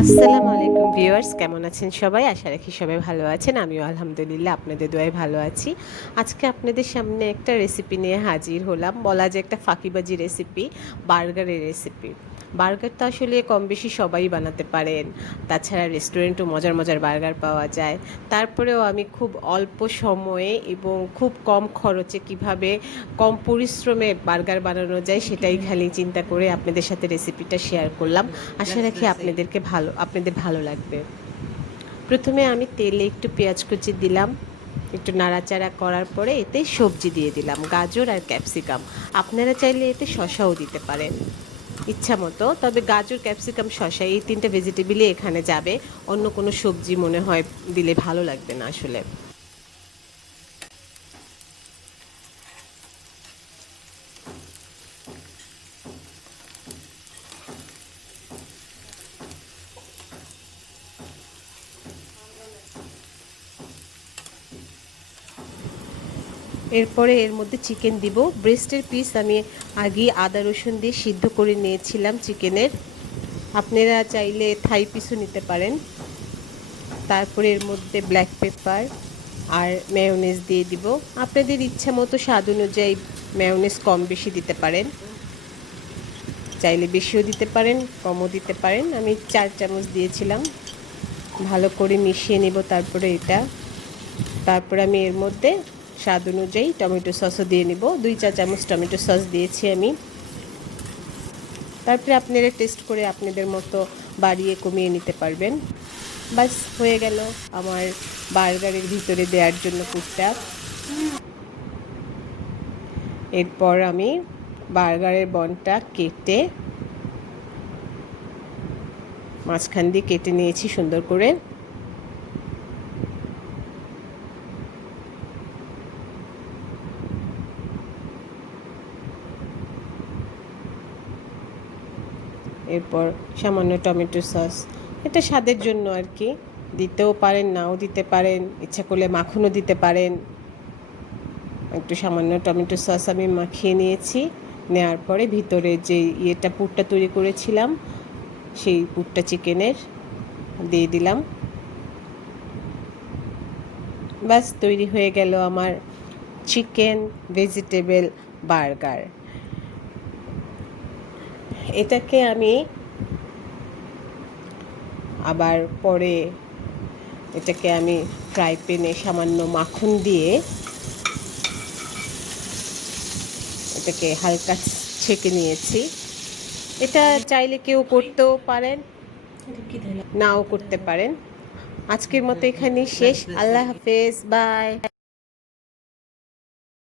আসসালামু আলাইকুম ভিউয়ার্স, কেমন আছেন সবাই? আশা রাখি সবাই ভালো আছেন। আমিও আলহামদুলিল্লাহ আপনাদের দোয়ায় ভালো আছি। আজকে আপনাদের সামনে একটা রেসিপি নিয়ে হাজির হলাম। বলা যায় একটা ফাঁকিবাজি রেসিপি, বার্গারের রেসিপি। বার্গার তো আসলে কম বেশি সবাই বানাতে পারেন। তাছাড়া রেস্টুরেন্টেও মজার মজার বার্গার পাওয়া যায়। তারপরেও আমি খুব অল্প সময়ে এবং খুব কম খরচে কিভাবে কম পরিশ্রমে বার্গার বানানো যায় সেটাই খালি চিন্তা করে আপনাদের সাথে রেসিপিটা শেয়ার করলাম। আশা রাখি আপনাদের ভালো লাগবে। প্রথমে আমি তেলে একটু পেঁয়াজ কুচি দিলাম, একটু নাড়াচাড়া করার পরে এতে সবজি দিয়ে দিলাম, গাজর আর ক্যাপসিকাম। আপনারা চাইলে এতে শসাও দিতে পারেন ইচ্ছা মতো, তবে গাজর ক্যাপসিকাম শসা এই তিনটা ভেজিটেবলই এখানে যাবে। অন্য কোনো সবজি মনে হয় দিলে ভালো লাগবে না আসলে। এরপরে এর মধ্যে চিকেন দিব। ব্রেস্টের পিস আমি আগে আদা রসুন দিয়ে সিদ্ধ করে নিয়েছিলাম চিকেনের। আপনারা চাইলে থাই পিসও নিতে পারেন। তারপরে এর মধ্যে ব্ল্যাক পেপার আর মেয়োনেজ দিয়ে দিব। আপনাদের ইচ্ছা মতো স্বাদ অনুযায়ী মেয়োনেজ কম বেশি দিতে পারেন, চাইলে বেশিও দিতে পারেন, কমও দিতে পারেন। আমি 4 চামচ দিয়েছিলাম। ভালো করে মিশিয়ে নেব। তারপরে আমি এর মধ্যে স্বাদ অনুযায়ী টমেটো সসও দিয়ে নেব। 2 চা চামচ টমেটো সস দিয়েছি আমি। তারপরে আপনারা টেস্ট করে আপনাদের মতো বাড়িয়ে কমিয়ে নিতে পারবেন। বাস হয়ে গেল আমার বার্গারের ভিতরে দেওয়ার জন্য পুরটা। এরপর আমি বার্গারের বনটা কেটে মাঝখান দিয়ে কেটে নিয়েছি সুন্দর করে। এরপর সামান্য টমেটো সস, এটা স্বাদের জন্য আর কি, দিতেও পারেন নাও দিতে পারেন, ইচ্ছা করলে মাখনও দিতে পারেন। একটু সামান্য টমেটো সস আমি মাখিয়ে নিয়েছি। নেওয়ার পরে ভিতরে যে পুরটা তৈরি করেছিলাম সেই পুরটা চিকেনের দিয়ে দিলাম। ব্যাস তৈরি হয়ে গেল আমার চিকেন ভেজিটেবল বার্গার। এটাকে আমি আবার পরে ফ্রাই প্যানে সামান্য মাখন দিয়ে এটাকে হালকা ছেঁকে নিয়েছি। এটা চাইলে কেউ করতেও পারেন, নাও করতে পারেন। আজকের মতো এখানেই শেষ। আল্লাহ হাফেজ, বাই।